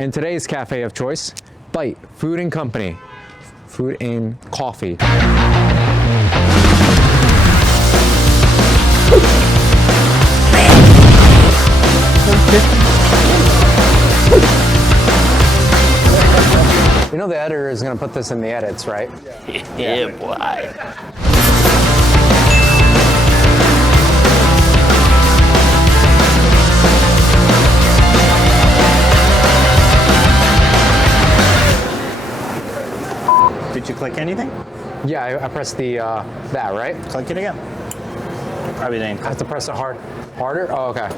And today's cafe of choice, Bite Food and Company, food and coffee. You know the editor is going to put this in the edits, right? Yeah, boy. Did you click anything? Yeah, I pressed the, that, right? Click it again. Probably didn't. I have to press it harder? Oh, okay.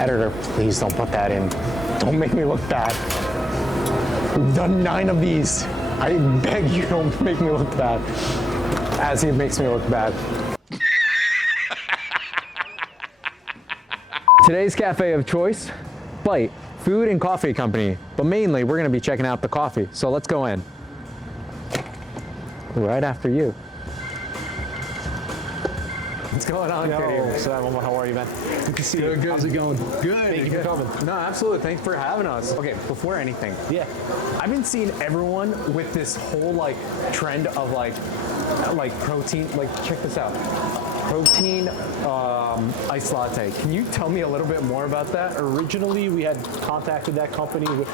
Editor, please don't put that in. Don't make me look bad. We've done 9 of these. I beg you don't make me look bad. As he makes me look bad. Today's cafe of choice, Bite Food and Coffee Company. But mainly, we're gonna be checking out the coffee. So let's go in. Right after you. What's going on, Kitty? How are you, man? Good to see you. Good. How's it going? Good. Thank you for coming. No, absolutely. Thanks for having us. Okay, before anything, I've been seeing everyone with this whole like trend of like protein. Like, check this out. Protein iced latte. Can you tell me a little bit more about that? Originally, we had contacted that company with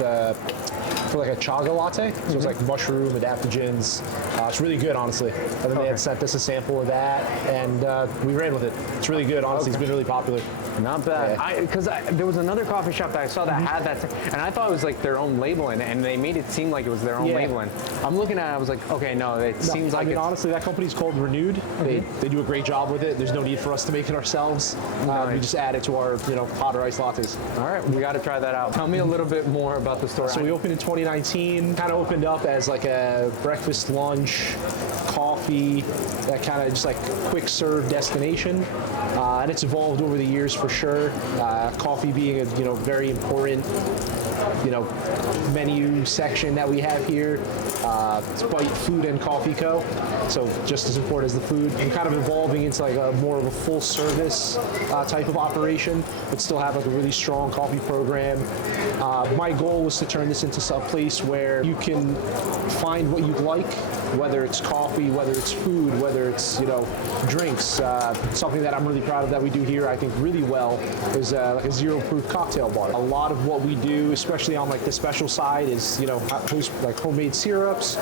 for like a chaga latte. So it's like mushroom, adaptogens. It's really good, honestly. And then they had sent us a sample of that, and we ran with it. It's really good, honestly. It's been really popular. Not bad. Because there was another coffee shop that I saw that had that, and I thought it was like their own labeling, and they made it seem like it was their own labeling. I'm looking at it, I was like, okay, no, it seems like honestly, that company's called Renewed. They do a great job with it. There's no need for us to make it ourselves. We just add it to our, hotter iced lattes. All right, we got to try that out. Tell me a little bit more about the store. So we opened in 2019, kind of opened up as like a breakfast, lunch, coffee, that kind of just like quick serve destination. And it's evolved over the years for sure. Coffee being a very important menu section that we have here. It's Bite Food and Coffee Co. So just as important as the food. And kind of evolving into like a more of a full service type of operation, but still have like a really strong coffee program. My goal was to turn this into some place where you can find what you'd like, whether it's coffee, whether it's food, whether it's drinks. Something that I'm really proud of that we do here, I think really well, is like a zero proof cocktail bar. A lot of what we do, especially on like the special side, is like homemade syrups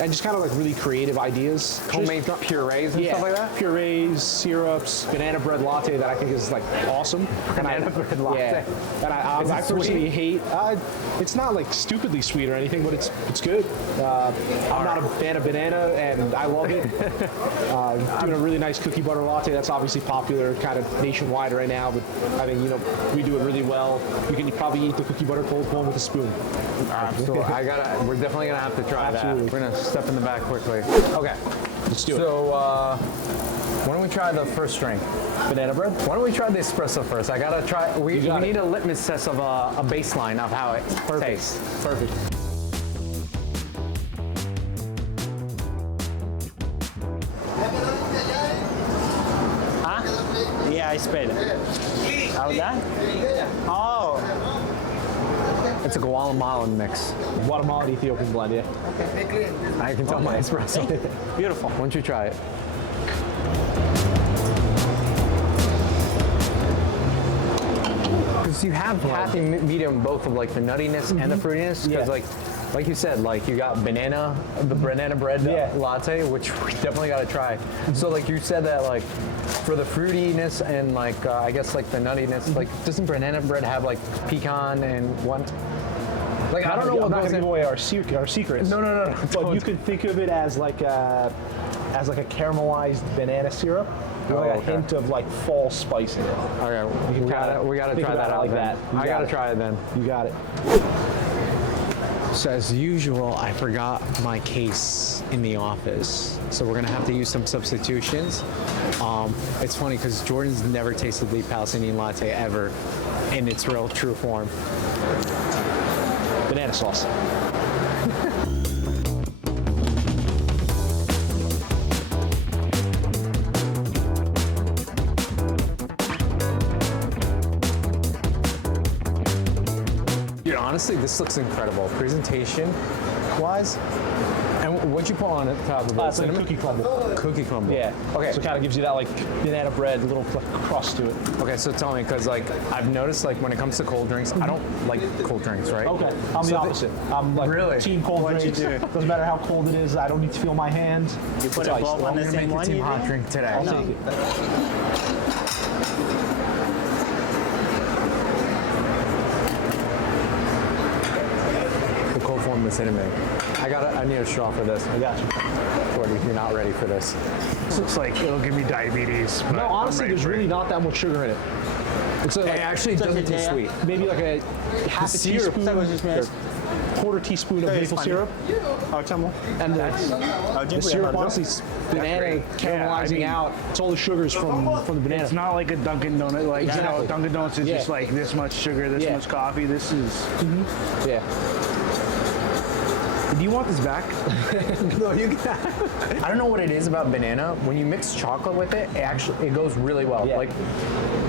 and just kind of like really creative ideas. Homemade purees and stuff like that? Purees, syrups, banana bread latte that I think is like awesome. Banana bread latte. Yeah. And I personally hate. It's not like stupidly sweet or anything, but it's good. I'm not a fan of banana, and I love it. Doing a really nice cookie butter latte. That's obviously popular, kind of nationwide right now. But I think we do it really well. You can probably eat the cookie butter cold one with a spoon. Absolutely. We're definitely gonna have to try that. We're gonna step in the back quickly. Okay. Let's do it. So why don't we try the first drink? Banana bread? Why don't we try the espresso first? I gotta try. We need a litmus test of a baseline of how it tastes. Perfect. Huh? Yeah, I spelled it. How's that? Oh. It's a Guatemalan mix. Guatemalan Ethiopian blend, yeah. I can tell my espresso. Beautiful. Why don't you try it? Because you have happy medium both of like the nuttiness and the fruitiness. Because like you said, like you got the banana bread latte, which we definitely got to try. So like you said that like for the fruitiness and like I guess like the nuttiness, like doesn't banana bread have like pecan and what? Like I don't know what goes in away our secrets. No. But you can think of it as like a caramelized banana syrup. Like a hint of like fall spice in it. Okay, we gotta try that out like then. that. I gotta try it then. You got it. So as usual, I forgot my case in the office. So we're gonna have to use some substitutions. It's funny because Jordan's never tasted the Palestinian latte ever in its real true form. Banana sauce. honestly, this looks incredible. Presentation-wise. And what'd you put on top of it? It's like a cookie crumble. Cookie crumble. Yeah. Okay. So it kind of gives you that like banana bread, little crust to it. Okay, so tell me, because like I've noticed, like when it comes to cold drinks, I don't like cold drinks, right? Okay. I'm the opposite. I'm like Really? team cold What'd you drinks. do? Doesn't matter how cold it is. I don't need to feel my hand. You put It's a ice. bulb on the I'm gonna same make one. a team You hot do? drink today. I'll No. take it. The cold form was hitting me. I need a straw for this. I got you. Jordy, you're not ready for this. This looks like it'll give me diabetes. But No, honestly, I'm ready there's for it. really not that much sugar in it. It's It like actually doesn't taste yeah. sweet. maybe like a half a syrup. teaspoon, or quarter teaspoon of Very maple funny. syrup, Oh, tamo. and the syrup honestly is banana great. caramelizing Yeah, I mean- out. It's all the sugars from the banana. It's not like a Dunkin' Donut. Like Exactly. Dunkin' Donuts is Yeah. just like this much sugar, this Yeah. much coffee. This is. Yeah. Do you want this back? No, you can. I don't know what it is about banana. When you mix chocolate with it, it goes really well. Yeah. Like,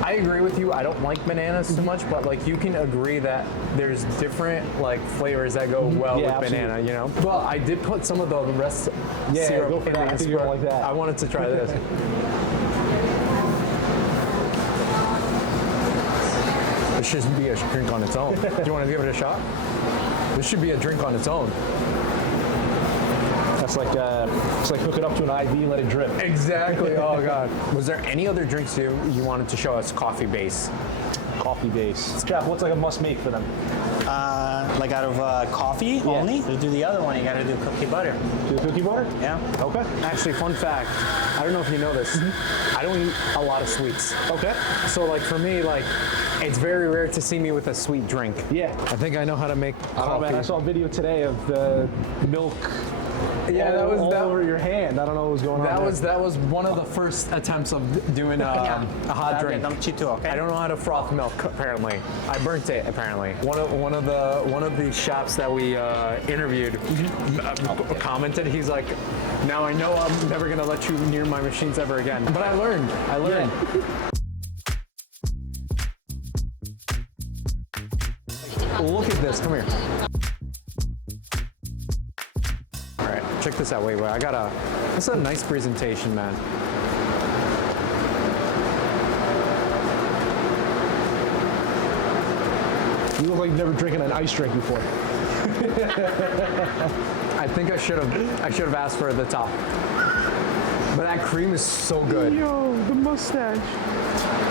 I agree with you. I don't like bananas too much, but like you can agree that there's different like flavors that go well Yeah, with banana. You know. Well, I did put some of the rest Yeah, syrup go for in that. the I think you're gonna like that. I wanted to try this. This should be a drink on its own. Do you want to give it a shot? This should be a drink on its own. That's like it's like hook it up to an IV and let it drip. Exactly. Oh God. Was there any other drinks you wanted to show us coffee base? Coffee base. Jeff, what's like a must make for them? Like out of coffee only? To do the other one, you gotta do cookie butter. Do the cookie butter? Yeah. Okay. Actually, fun fact. I don't know if you know this. I don't eat a lot of sweets. Okay. So like for me, like it's very rare to see me with a sweet drink. Yeah. I think I know how to make Oh coffee. man, I saw a video today of the milk. Yeah, that was all that. over your hand. I don't know what was going on. there. That was one of the first attempts of doing a hot drink. Okay. I don't know how to froth milk. Apparently, I burnt it. Apparently, one of the shops that we interviewed commented. He's like, "Now I know I'm never gonna let you near my machines ever again." But I learned. Look at this. Come here. All right, check this out. Wait. This is a nice presentation, man. You look like you've never drinking an ice drink before. I think I should have asked for the top. But that cream is so good. Yo, the mustache.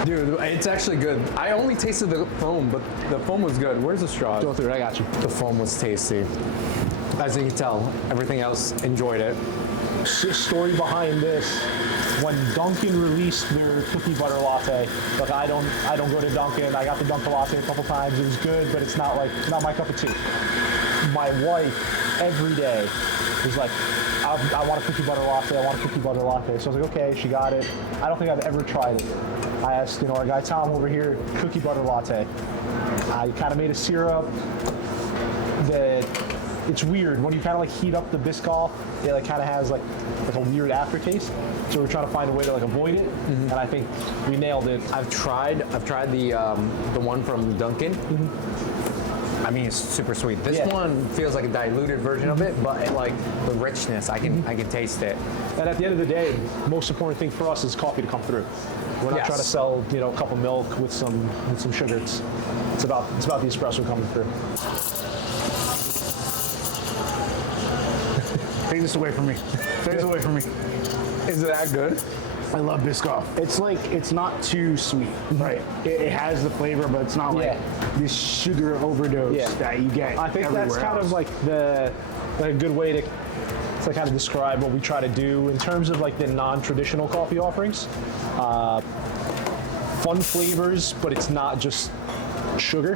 Dude, it's actually good. I only tasted the foam, but the foam was good. Where's the straw? Go through it. I got you. The foam was tasty. As you can tell, everything else enjoyed it. Story behind this. When Dunkin' released their cookie butter latte, like I don't go to Dunkin'. I got the Dunkin' latte a couple times. It was good, but it's not my cup of tea. My wife every day was like, I want a cookie butter latte. I want a cookie butter latte. So I was like, okay, she got it. I don't think I've ever tried it. I asked, our guy Tom over here, cookie butter latte. I kind of made a syrup that. It's weird when you kind of like heat up the Biscoff. It like kind of has like a weird aftertaste. So we're trying to find a way to like avoid it, and I think we nailed it. I've tried the one from Dunkin'. I mean, it's super sweet. This one feels like a diluted version of it, but like the richness, I can taste it. And at the end of the day, the most important thing for us is coffee to come through. We're not trying to sell a cup of milk with some sugar. It's about the espresso coming through. Take this away from me. Take this away from me. Is it that good? I love Biscoff. It's not too sweet, right? It has the flavor, but it's not like this sugar overdose that you get. I think that's kind of like a good way to kind of describe what we try to do in terms of like the non-traditional coffee offerings. Fun flavors, but it's not just sugar.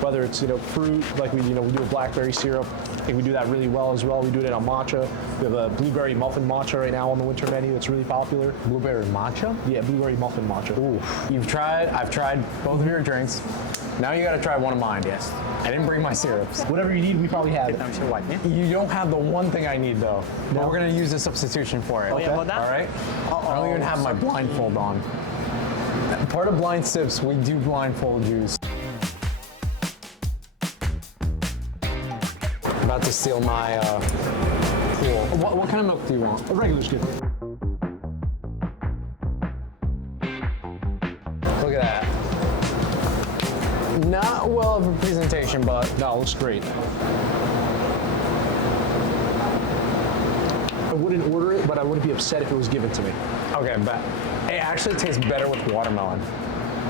Whether it's fruit, like we do a blackberry syrup. I think we do that really well as well. We do it on matcha. We have a blueberry muffin matcha right now on the winter menu. That's really popular. Blueberry matcha? Yeah, blueberry muffin matcha. Ooh. I've tried both of your drinks. Now you gotta try one of mine. Yes. I didn't bring my syrups. Whatever you need, we probably have it. You don't have the one thing I need though. But we're gonna use a substitution for it. Oh, yeah, about that? All right? I don't even have my blindfold on. Part of blind sips, we do blindfold use. about to steal my pool. What kind of milk do you want? A regular's good. Look at that. Not well of a presentation, but No, it looks great. I wouldn't order it, but I wouldn't be upset if it was given to me. okay, but it actually tastes better with watermelon.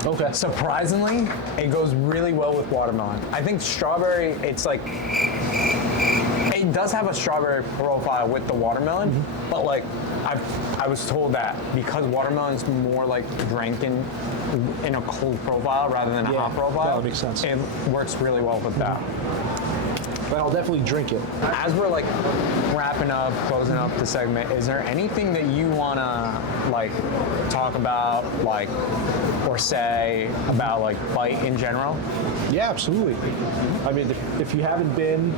Okay. Surprisingly, it goes really well with watermelon. I think strawberry, it's like, it does have a strawberry profile with the watermelon, but like, I was told that because watermelon's more like drank in a cold profile rather than a hot profile. that would make sense. It works really well with that. But I'll definitely drink it. As we're like wrapping up, closing up the segment, is there anything that you wanna like talk about, like, or say about like Bite in general? Yeah, absolutely. I mean, if you haven't been,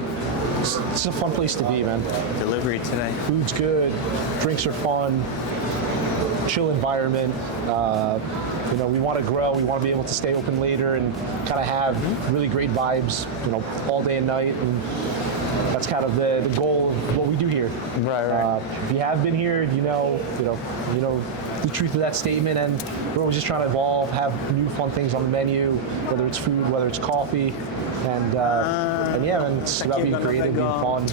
it's a fun place to be, man. Delivery today. Food's good, drinks are fun, chill environment. You know, we want to grow. We want to be able to stay open later and kind of have really great vibes, you know, all day and night. And that's kind of the goal of what we do here. Right. If you have been here, you know the truth of that statement, and we're always just trying to evolve, have new fun things on the menu, whether it's food, whether it's coffee, and yeah, man, it's about being creative, being fun,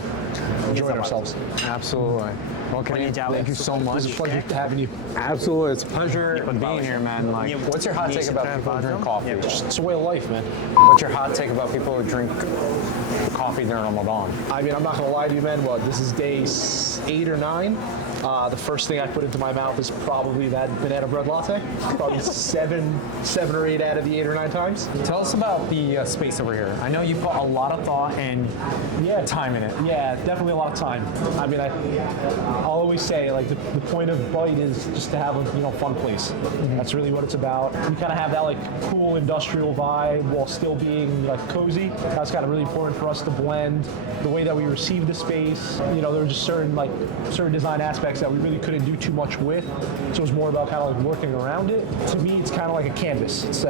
enjoying ourselves. Absolutely. Well, Kenny, thank you so much. It's a pleasure having you. Absolutely, it's a pleasure being here, man. Like, what's your hot take about people who drink coffee? It's a way of life, man. What's your hot take about people who drink coffee during Ramadan? I mean, I'm not gonna lie to you, man. Well, this is day 8 or 9. The first thing I put into my mouth is probably that banana bread latte. Probably seven or 8 out of the 8 or 9 times. Tell us about the space over here. I know you put a lot of thought and time in it. Yeah, definitely a lot of time. I mean, I'll always say, like, the point of Bite is just to have a fun place. That's really what it's about. We kind of have that like cool industrial vibe while still being like cozy. That's kind of really important for us to blend the way that we receive the space. You know, there were just certain design aspects that we really couldn't do too much with, so it was more about kind of like working around it. To me, it's kind of like a canvas. It's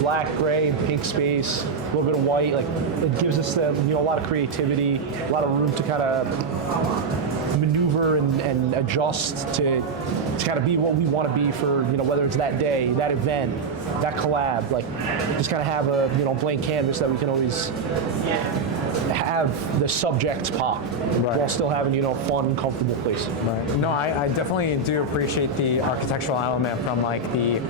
black, gray, pink space, a little bit of white. Like, it gives us a lot of creativity, a lot of room to kind of maneuver and adjust to kind of be what we want to be for whether it's that day, that event, that collab. Like, just kind of have a blank canvas that we can always have the subjects pop while still having fun, comfortable place. Right. No, I definitely do appreciate the architectural element from like the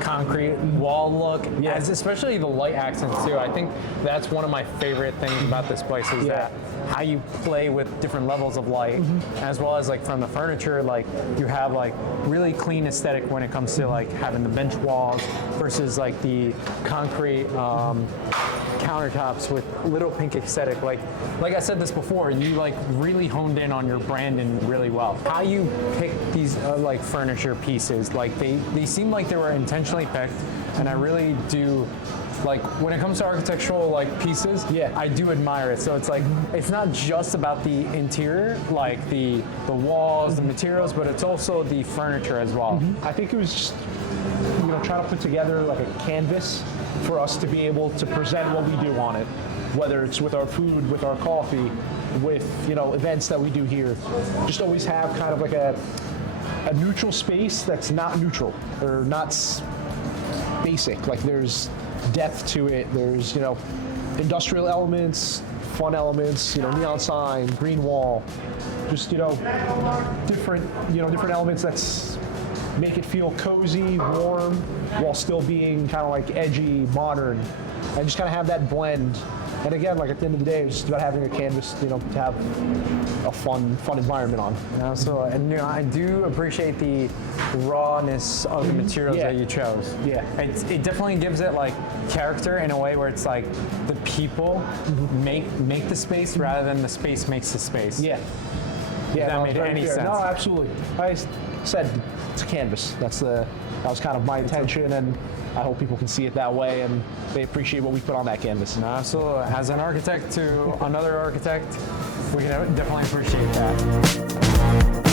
concrete wall look, especially the light accents too. I think that's one of my favorite things about this place is that how you play with different levels of light, as well as like from the furniture, like you have like really clean aesthetic when it comes to like having the bench walls versus like the concrete countertops with little pink aesthetic. Like I said this before, you like really honed in on your branding really well. How you pick these like furniture pieces, like they seem like they were intentionally picked, and I really do. Like when it comes to architectural like pieces, I do admire it. So it's like it's not just about the interior, like the walls, the materials, but it's also the furniture as well. I think it was just trying to put together like a canvas for us to be able to present what we do on it, whether it's with our food, with our coffee, with events that we do here. Just always have kind of like a neutral space that's not neutral or not basic. Like, there's depth to it. There's industrial elements, fun elements, neon sign, green wall, just different elements that's make it feel cozy, warm, while still being kind of like edgy, modern, and just kind of have that blend. And again, like at the end of the day, it's just about having a canvas, to have a fun environment on. Absolutely, and I do appreciate the rawness of the materials that you chose. Yeah, it definitely gives it like character in a way where it's like the people make the space rather than the space makes the space. Yeah, if that made any sense. No, absolutely. I said it's a canvas. That was kind of my intention, and I hope people can see it that way, and they appreciate what we put on that canvas. Absolutely. As an architect to another architect, we can definitely appreciate that.